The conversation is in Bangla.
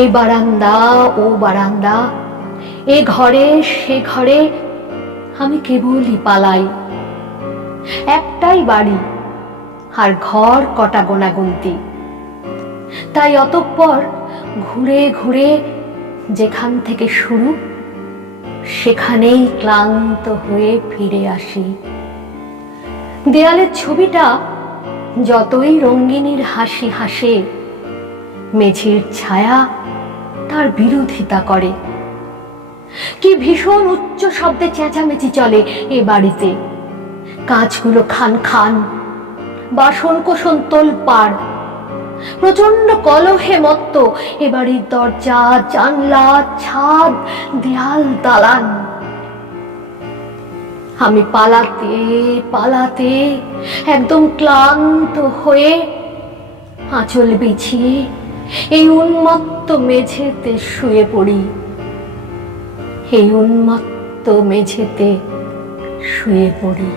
এ বারান্দা ও বারান্দা, এ ঘরে সে ঘরে আমি কেবলই পালাই। একটাই বাড়ি আর ঘর কটা গোনাগুনতি। তাই অতঃপর ঘুরে ঘুরে যেখান থেকে শুরু সেখানেই ক্লান্ত হয়ে ফিরে আসি। দেয়ালের ছবিটা যতই রঙ্গিনীর হাসি হাসে, মেঝের ছায়া তার বিরোধিতা করে। কি ভীষণ উচ্চ শব্দে চেঁচামেচি চলে এ বাড়িতে। কাঁচগুলো খান খান, বাসন কোসন তোলপাড়, প্রচন্ড কলহে মত্ত এ বাড়ির দরজা, জানলা, ছাদ, দেয়াল, দালান। আমি পালাতে পালাতে একদম ক্লান্ত হয়ে আঁচল বিছিয়ে এই উন্মত্ত মেঝেতে শুয়ে পড়ি। এই উন্মত্ত মেঝেতে শুয়ে পড়ি।